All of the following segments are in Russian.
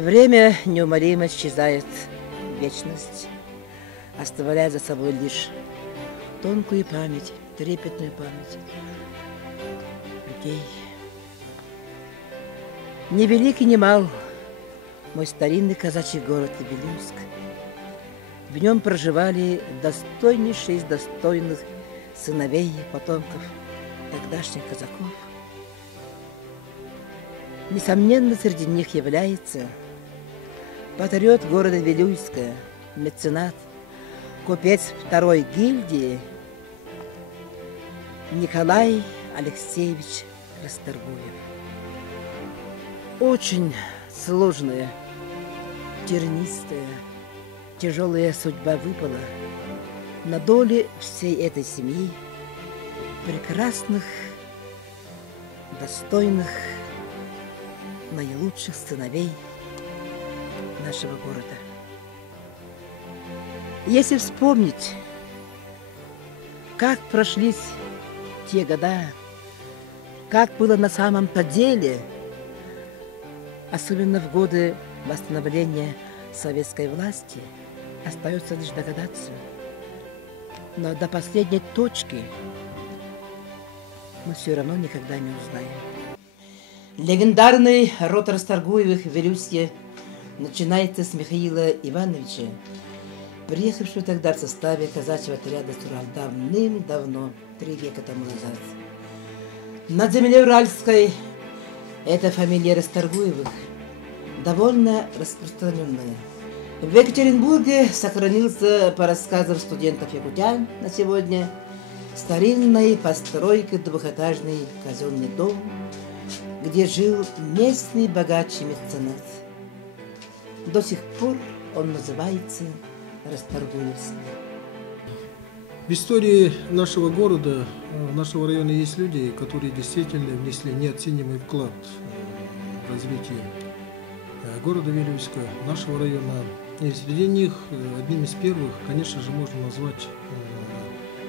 Время неумолимо исчезает в вечность, оставляя за собой лишь тонкую память, трепетную память людей. Ни велик и ни мал мой старинный казачий город Вилюйск. В нем проживали достойнейшие из достойных сыновей и потомков тогдашних казаков. Несомненно, среди них является патриот города Вилюйска, меценат, купец второй гильдии Николай Алексеевич Расторгуев. Очень сложная, тернистая, тяжелая судьба выпала на доле всей этой семьи, прекрасных, достойных, наилучших сыновей нашего города. Если вспомнить, как прошлись те года, как было на самом-то деле, особенно в годы восстановления советской власти, остается лишь догадаться. Но до последней точки мы все равно никогда не узнаем. Легендарный род Расторгуевых в Вилюйске начинается с Михаила Ивановича, приехавшего тогда в составе казачьего отряда «Сурал» давным-давно, 3 века тому назад. На земле Уральской эта фамилия Расторгуевых довольно распространенная. В Екатеринбурге сохранился, по рассказам студентов-якутян на сегодня, старинной постройкой двухэтажный казенный дом, где жил местный богач и меценат. До сих пор он называется Расторгуевским. В истории нашего города, нашего района есть люди, которые действительно внесли неоценимый вклад в развитие города Вилюйска, нашего района. И среди них одним из первых, конечно же, можно назвать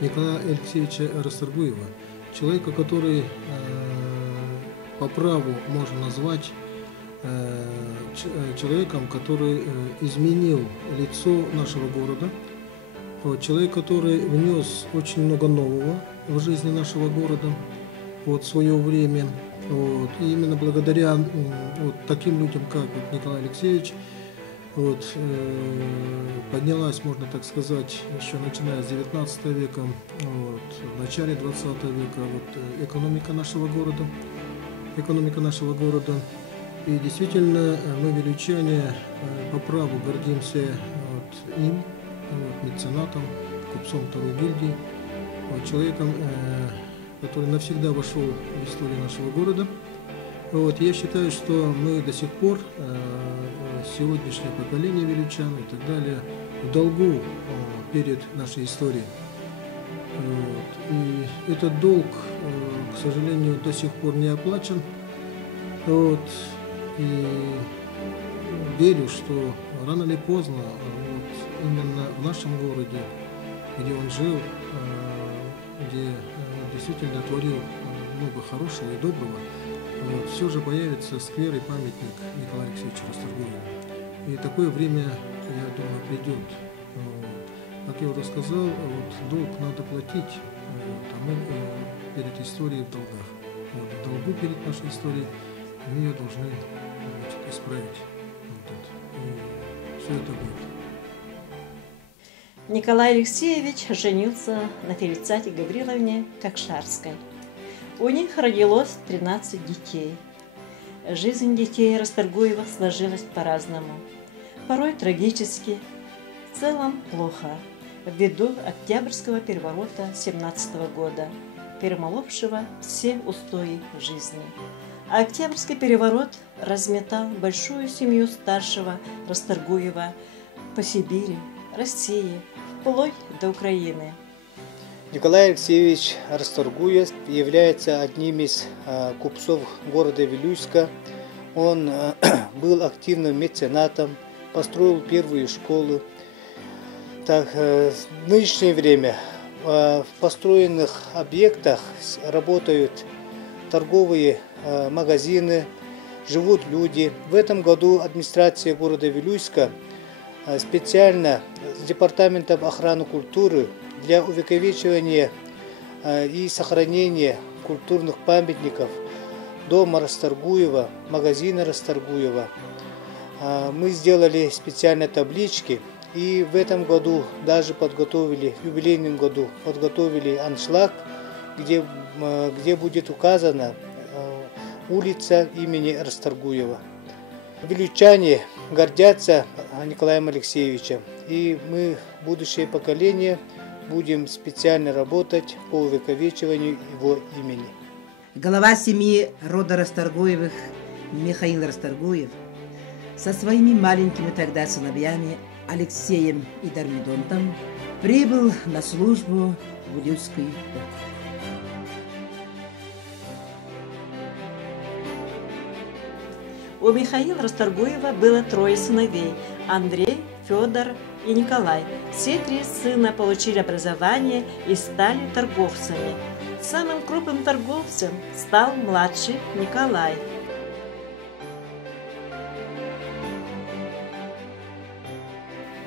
Николая Алексеевича Расторгуева, человека, который по праву можно назвать человеком, который изменил лицо нашего города, человек, который внес очень много нового в жизни нашего города в свое время. И именно благодаря таким людям, как Николай Алексеевич, поднялась, можно так сказать, еще начиная с 19 века, в начале 20 века, экономика нашего города. И действительно, мы, вилюйчане, по праву гордимся им, меценатом, купцом второй гильдии, человеком, который навсегда вошел в историю нашего города. Я считаю, что мы до сих пор, сегодняшнее поколение вилюйчан и так далее, в долгу перед нашей историей. И этот долг, к сожалению, до сих пор не оплачен. И верю, что рано или поздно именно в нашем городе, где он жил, где действительно творил много хорошего и доброго, все же появится сквер и памятник Николаю Алексеевичу Расторгуеву. И такое время, я думаю, придет. Как я уже сказал, долг надо платить, а мы перед историей в долгах. В долгу перед нашей историей мы ее должны исправить. И все это будет. Николай Алексеевич женился на Фелицате Гавриловне Кокшарской. У них родилось 13 детей. Жизнь детей Расторгуева сложилась по-разному. Порой трагически, в целом плохо, ввиду Октябрьского переворота 17 года, перемоловшего все устои жизни. А Октябрьский переворот разметал большую семью старшего Расторгуева по Сибири, России, вплоть до Украины. Николай Алексеевич Расторгуев является одним из купцов города Вилюйска. Он был активным меценатом, построил первую школу. В нынешнее время в построенных объектах работают торговые магазины, живут люди. В этом году администрация города Вилюйска специально с Департаментом охраны культуры для увековечивания и сохранения культурных памятников дома Расторгуева, магазина Расторгуева. Мы сделали специальные таблички, и в этом году даже подготовили, в юбилейном году подготовили аншлаг, где будет указана улица имени Расторгуева. Вилючане гордятся Николаем Алексеевичем, и мы, будущее поколение, будем специально работать по увековечиванию его имени. Глава семьи рода Расторгуевых Михаил Расторгуев со своими маленькими тогда сыновьями Алексеем и Дармидонтом прибыл на службу в Вилюйский округ. У Михаила Расторгуева было 3 сыновей – Андрей, Федор и Николай. Все 3 сына получили образование и стали торговцами. Самым крупным торговцем стал младший Николай.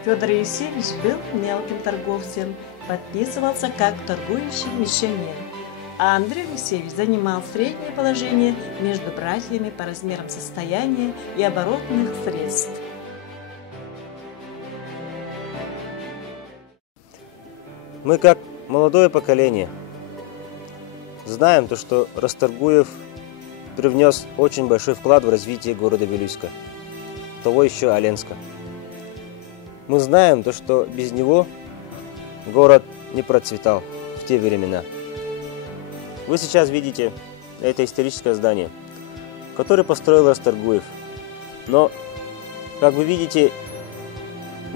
Федор Елисеевич был мелким торговцем, подписывался как торгующий миссионер. А Андрей Алексеевич занимал среднее положение между братьями по размерам состояния и оборотных средств. Мы, как молодое поколение, знаем то, что Расторгуев привнес очень большой вклад в развитие города Вилюйска, того еще Оленска. Мы знаем то, что без него город не процветал в те времена. Вы сейчас видите это историческое здание, которое построил Расторгуев. Но, как вы видите,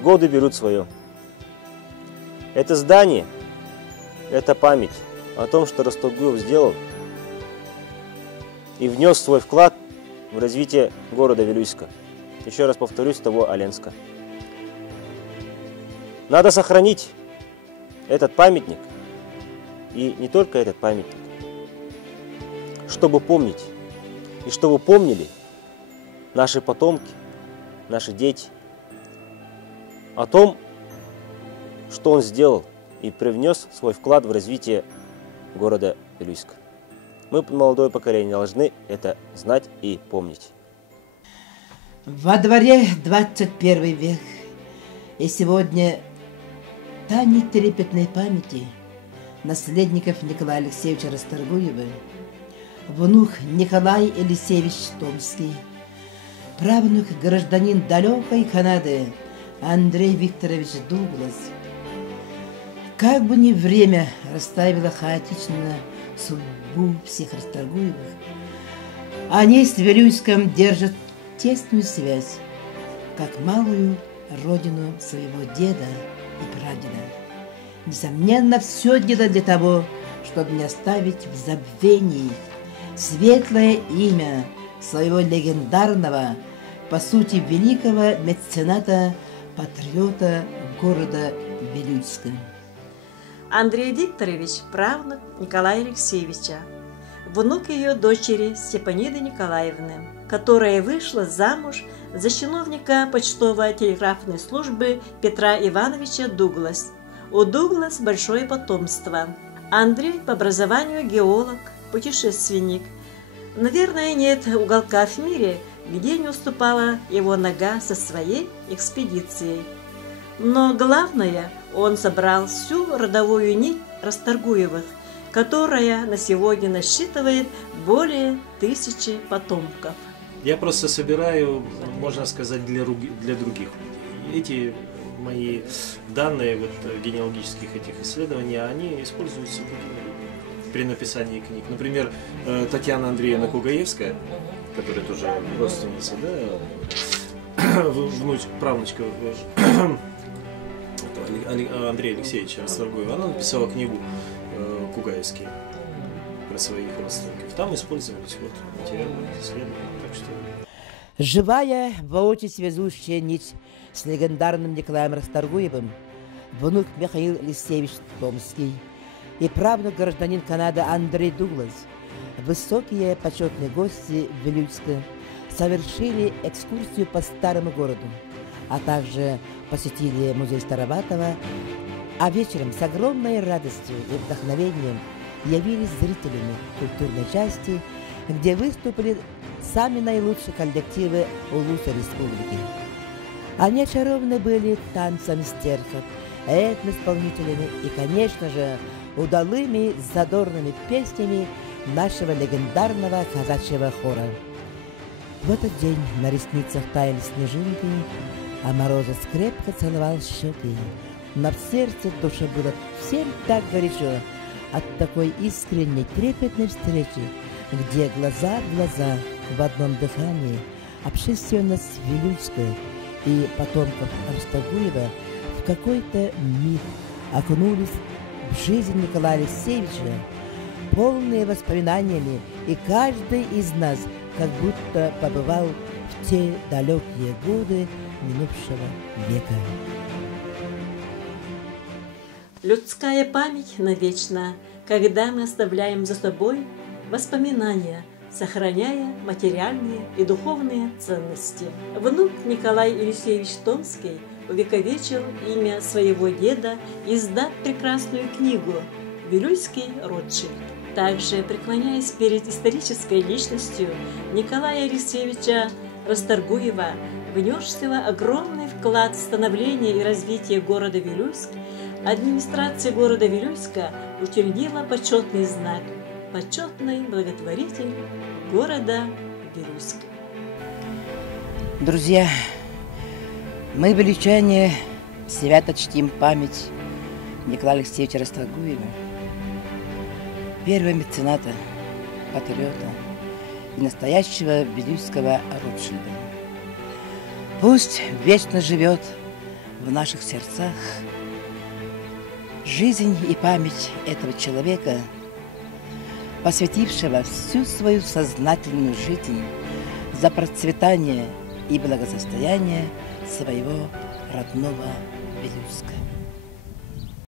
годы берут свое. Это здание – это память о том, что Расторгуев сделал и внес свой вклад в развитие города Вилюйска. Еще раз повторюсь, того Оленска. Надо сохранить этот памятник, и не только этот памятник, чтобы помнить, и чтобы помнили наши потомки, наши дети о том, что он сделал и привнес свой вклад в развитие города Вилюйска. Мы, молодое поколение, должны это знать и помнить. Во дворе 21 век, и сегодня танет трепетной памяти наследников Николая Алексеевича Расторгуева, внук Николай Елисеевич Томский, правнук гражданин далекой Канады Андрей Викторович Дуглас. Как бы ни время расставило хаотично судьбу всех Расторгуевых, они с Вилюйском держат тесную связь, как малую родину своего деда и прадеда. Несомненно, все дело для того, чтобы не оставить в забвении светлое имя своего легендарного, по сути, великого мецената, патриота города Вилюйска. Андрей Викторович – правнук Николая Алексеевича, внук ее дочери Степаниды Николаевны, которая вышла замуж за чиновника почтово-телеграфной службы Петра Ивановича Дуглас. У Дуглас большое потомство. Андрей по образованию геолог, путешественник. Наверное, нет уголка в мире, где не уступала его нога со своей экспедицией. Но главное, он собрал всю родовую нить Расторгуевых, которая на сегодня насчитывает более 1000 потомков. Я просто собираю, можно сказать, для других людей. Эти мои данные генеалогических этих исследований, они используются при написании книг. Например, Татьяна Андреевна Кугаевская, которая тоже родственница, правнучка Андрея Алексеевича Расторгуева, она написала книгу «Кугаевские» про своих родственников. Там использовались материалы исследований. Так что... Живая, воочию связующая нить с легендарным Николаем Расторгуевым, внук Михаил Елисеевич Томский и правнук гражданин Канады Андрей Дуглас, высокие почетные гости Вилюйска, совершили экскурсию по старому городу, а также посетили музей Староватова, а вечером с огромной радостью и вдохновением явились зрителями культурной части, где выступили сами наилучшие коллективы Улуса Республики. Они очарованы были танцами стерхов, этноисполнителями и, конечно же, удалыми задорными песнями нашего легендарного казачьего хора. В этот день на ресницах таяли снежинки, а Морозец крепко целовал щеки. Но в сердце душе было всем так горячо от такой искренней, трепетной встречи, где глаза в глаза в одном дыхании общественность Вилюйская и потомков Расторгуева в какой-то миг окунулись в жизнь Николая Алексеевича, полные воспоминаниями, и каждый из нас как будто побывал в те далекие годы минувшего века. Людская память навечно, когда мы оставляем за собой воспоминания, сохраняя материальные и духовные ценности. Внук Николай Елисеевич Томский увековечил имя своего деда, издав прекрасную книгу «Вилюйский Ротшильд». Также, преклоняясь перед исторической личностью Николая Алексеевича Расторгуева, внесшего огромный вклад в становление и развитие города Вилюйск, администрация города Вилюйска учредила почетный знак «Почетный благотворитель города Вилюйск». Друзья, мы, вилючане, свято чтим память Николая Алексеевича Расторгуева, первого мецената, патриота и настоящего вилюйского Ротшильда. Пусть вечно живет в наших сердцах жизнь и память этого человека, посвятившего всю свою сознательную жизнь за процветание и благосостояние своего родного Вилюйска.